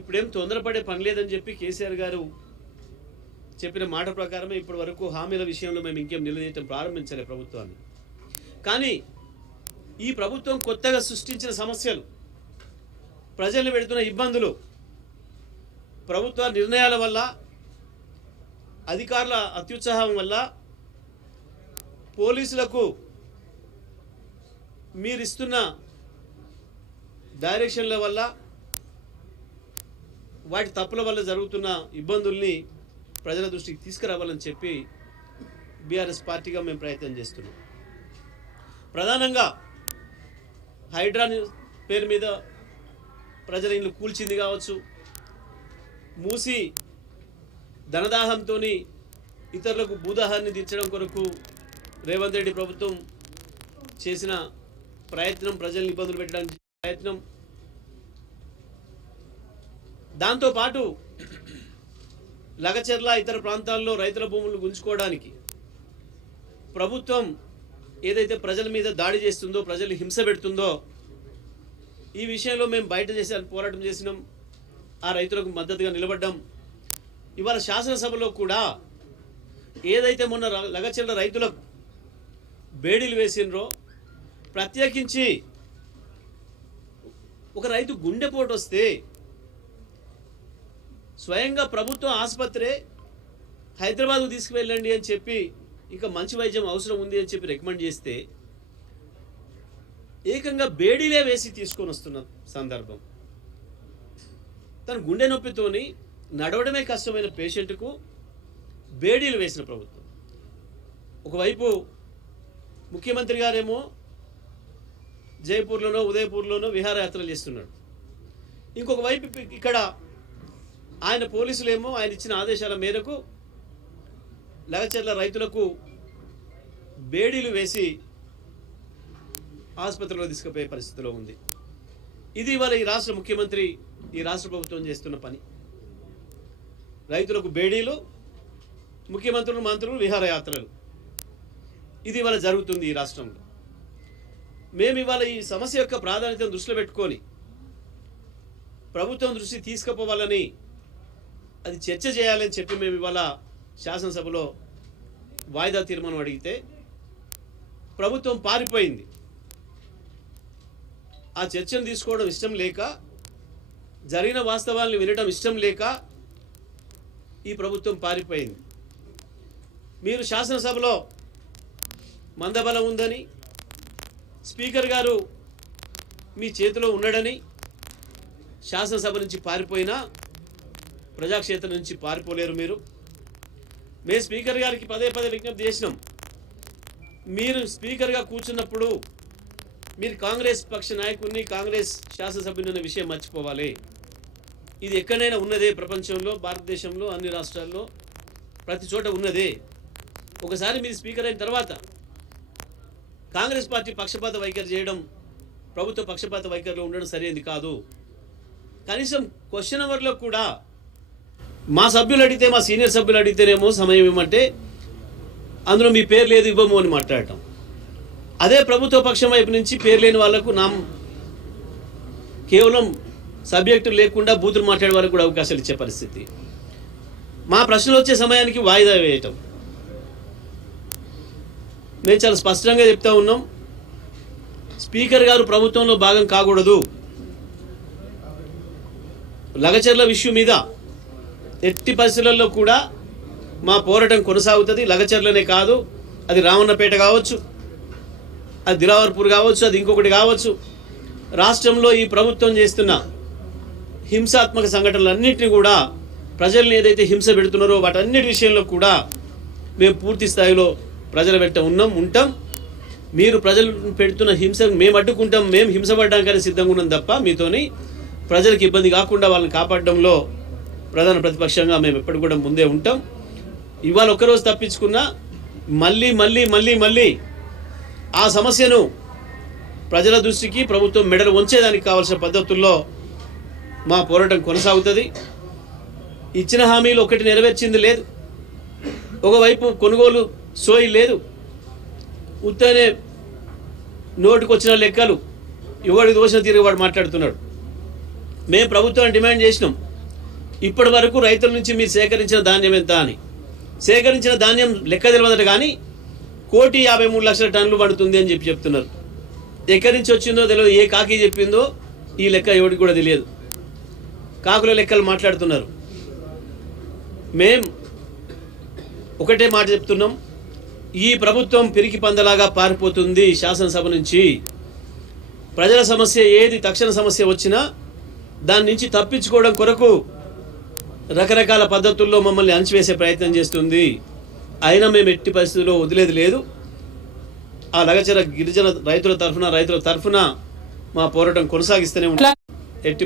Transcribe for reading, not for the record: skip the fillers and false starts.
ఇప్పుడేం తొందరపడే పని లేదని చెప్పి కేసీఆర్ గారు చెప్పిన మాట ప్రకారమే ఇప్పటి వరకు హామీల విషయంలో మేము ఇంకేం నిలదీయటం ప్రారంభించలే ప్రభుత్వాన్ని. కానీ ఈ ప్రభుత్వం కొత్తగా సృష్టించిన సమస్యలు, ప్రజల్ని పెడుతున్న ఇబ్బందులు, ప్రభుత్వ నిర్ణయాల వల్ల, అధికారుల అత్యుత్సాహం వల్ల, పోలీసులకు మీరిస్తున్న డైరెక్షన్ల వల్ల, వాటి తప్పుల వల్ల జరుగుతున్న ఇబ్బందుల్ని ప్రజల దృష్టికి తీసుకురావాలని చెప్పి బీఆర్ఎస్ పార్టీగా మేము ప్రయత్నం చేస్తున్నాం. ప్రధానంగా హైడ్రా పేరు మీద ప్రజల ఇల్లు కూల్చింది కావచ్చు, మూసి ధనదాహంతో ఇతరులకు భూదాహాన్ని తీర్చడం కొరకు రేవంత్ రెడ్డి ప్రభుత్వం చేసిన ప్రయత్నం, ప్రజల్ని ఇబ్బందులు పెట్టడానికి ప్రయత్నం, దాంతోపాటు లగచెర్ల ఇతర ప్రాంతాల్లో రైతుల భూములను గుంజుకోవడానికి ప్రభుత్వం ఏదైతే ప్రజల మీద దాడి చేస్తుందో, ప్రజల్ని హింస పెడుతుందో, ఈ విషయంలో మేము బయట పోరాటం చేసినాం, ఆ రైతులకు మద్దతుగా నిలబడ్డాం. ఇవాళ శాసనసభలో కూడా ఏదైతే మొన్న లగచెర్ల రైతులకు బేడీలు వేసినరో, ప్రత్యేకించి ఒక రైతు గుండెపోటు వస్తే స్వయంగా ప్రభుత్వ ఆసుపత్రి హైదరాబాద్కు తీసుకువెళ్ళండి అని చెప్పి, ఇంకా మంచి వైద్యం అవసరం ఉంది అని చెప్పి రికమెండ్ చేస్తే ఏకంగా బేడీలే వేసి తీసుకొని వస్తున్న సందర్భం. తన గుండె నొప్పితోని నడవడమే కష్టమైన పేషెంట్కు బేడీలు వేసిన ప్రభుత్వం. ఒకవైపు ముఖ్యమంత్రి గారేమో జైపూర్లోనో ఉదయపూర్లోనో విహారయాత్రలు చేస్తున్నాడు, ఇంకొక వైపు ఇక్కడ ఆయన పోలీసులేమో ఆయన ఇచ్చిన ఆదేశాల మేరకు లగచెర్ల రైతులకు బేడీలు వేసి ఆసుపత్రిలో తీసుకుపోయే పరిస్థితిలో ఉంది. ఇది ఇవాళ ఈ రాష్ట్ర ముఖ్యమంత్రి, ఈ రాష్ట్ర ప్రభుత్వం చేస్తున్న పని. రైతులకు బేడీలు, ముఖ్యమంత్రులు, మంత్రులు విహారయాత్రలు, ఇది ఇవాళ జరుగుతుంది ఈ రాష్ట్రంలో. మేము ఇవాళ ఈ సమస్య యొక్క ప్రాధాన్యతను దృష్టిలో పెట్టుకొని ప్రభుత్వం దృష్టి తీసుకుపోవాలని, అది చర్చ చేయాలని చెప్పి మేము ఇవాళ శాసనసభలో వాయిదా తీర్మానం అడిగితే ప్రభుత్వం పారిపోయింది. ఆ చర్చను తీసుకోవడం ఇష్టం లేక, జరిగిన వాస్తవాలను వినడం ఇష్టం లేక ఈ ప్రభుత్వం పారిపోయింది. మీరు శాసనసభలో మందబలం ఉందని, స్పీకర్ గారు మీ చేతిలో ఉన్నాడని శాసనసభ నుంచి పారిపోయినా ప్రజాక్షేత్రం నుంచి పారిపోలేరు మీరు. మేము స్పీకర్ గారికి పదే పదే విజ్ఞప్తి చేసినాం, మీరు స్పీకర్గా కూర్చున్నప్పుడు మీరు కాంగ్రెస్ పక్ష నాయకుడిని, కాంగ్రెస్ శాసనసభ్యుని అనే విషయం మర్చిపోవాలి. ఇది ఎక్కడైనా ఉన్నదే, ప్రపంచంలో, భారతదేశంలో, అన్ని రాష్ట్రాల్లో ప్రతి చోట ఉన్నదే. ఒకసారి మీరు స్పీకర్ అయిన తర్వాత కాంగ్రెస్ పార్టీ పక్షపాత వైఖరి చేయడం, ప్రభుత్వ పక్షపాత వైఖరిలో ఉండడం సరైనది కాదు. కనీసం క్వశ్చన్ అవర్లో కూడా మా సభ్యులు అడిగితే, మా సీనియర్ సభ్యులు అడిగితేనేమో సమయం ఇవ్వమంటే అందులో మీ పేరు లేదు, ఇవ్వము అని మాట్లాడటం. అదే ప్రభుత్వ పక్షం వైపు నుంచి పేరు లేని వాళ్లకు కేవలం సబ్జెక్టు లేకుండా బూతులు మాట్లాడే వాళ్ళకు కూడా అవకాశాలు ఇచ్చే పరిస్థితి. మా ప్రశ్నలు వచ్చే సమయానికి వాయిదా వేయటం. మేము చాలా స్పష్టంగా చెప్తా ఉన్నాం, స్పీకర్ గారు ప్రభుత్వంలో భాగం కాకూడదు. లగచెర్ల విషయం మీద ఎట్టి పరిస్థితులలో కూడా మా పోరాటం కొనసాగుతుంది. లగచెర్లనే కాదు, అది రామన్నపేట కావచ్చు, అది దిలావర్పూర్ కావచ్చు, అది ఇంకొకటి కావచ్చు. రాష్ట్రంలో ఈ ప్రభుత్వం చేస్తున్న హింసాత్మక సంఘటనలన్నింటినీ కూడా, ప్రజల్ని ఏదైతే హింస పెడుతున్నారో వాటన్నిటి విషయంలో కూడా మేము పూర్తి స్థాయిలో ప్రజల వెంట ఉంటాం. మీరు ప్రజలు పెడుతున్న హింసను మేము అడ్డుకుంటాం, మేము హింసపడడానికని సిద్ధంగా ఉన్నాం తప్ప మీతోని ప్రజలకు ఇబ్బంది కాకుండా వాళ్ళని కాపాడడంలో ప్రధాన ప్రతిపక్షంగా మేము ఎప్పటికి కూడా ముందే ఉంటాం. ఇవాళ ఒక్కరోజు తప్పించుకున్నా మళ్ళీ మళ్ళీ మళ్ళీ మళ్ళీ ఆ సమస్యను ప్రజల దృష్టికి ప్రభుత్వం మెడలు వంచేదానికి కావాల్సిన పద్ధతుల్లో మా పోరాటం కొనసాగుతుంది. ఇచ్చిన హామీలు ఒకటి నెరవేర్చింది లేదు, ఒకవైపు కొనుగోలు సోయి లేదు, ఉత్తనే నోటికి వచ్చిన లెక్కలు ఎవరికి దోషం తీరుగా వాడు మాట్లాడుతున్నాడు. మేము ప్రభుత్వాన్ని డిమాండ్ చేసినాం, ఇప్పటి వరకు రైతుల నుంచి మీరు సేకరించిన ధాన్యం ఎంత అని. సేకరించిన ధాన్యం లెక్క తెలియదట, కానీ 1,53,00,000 టన్నులు పడుతుంది అని చెప్తున్నారు. ఎక్కడి నుంచి వచ్చిందో తెలియదు, ఏ కాకి చెప్పిందో ఈ లెక్క ఎవరికి కూడా తెలియదు. కాకుల లెక్కలు మాట్లాడుతున్నారు. మేం ఒకటే మాట చెప్తున్నాం, ఈ ప్రభుత్వం పిరికి పందలాగా పారిపోతుంది శాసనసభ నుంచి. ప్రజల సమస్య ఏది తక్షణ సమస్య వచ్చినా దాని నుంచి తప్పించుకోవడం కొరకు రకరకాల పద్ధతుల్లో మమ్మల్ని అణచివేసే ప్రయత్నం చేస్తుంది. అయినా మేము ఎట్టి పరిస్థితుల్లో వదిలేది లేదు. ఆ లగచర గిరిజన రైతుల తరఫున మా పోరాటం కొనసాగిస్తూనే ఉంటాం. ఎట్టి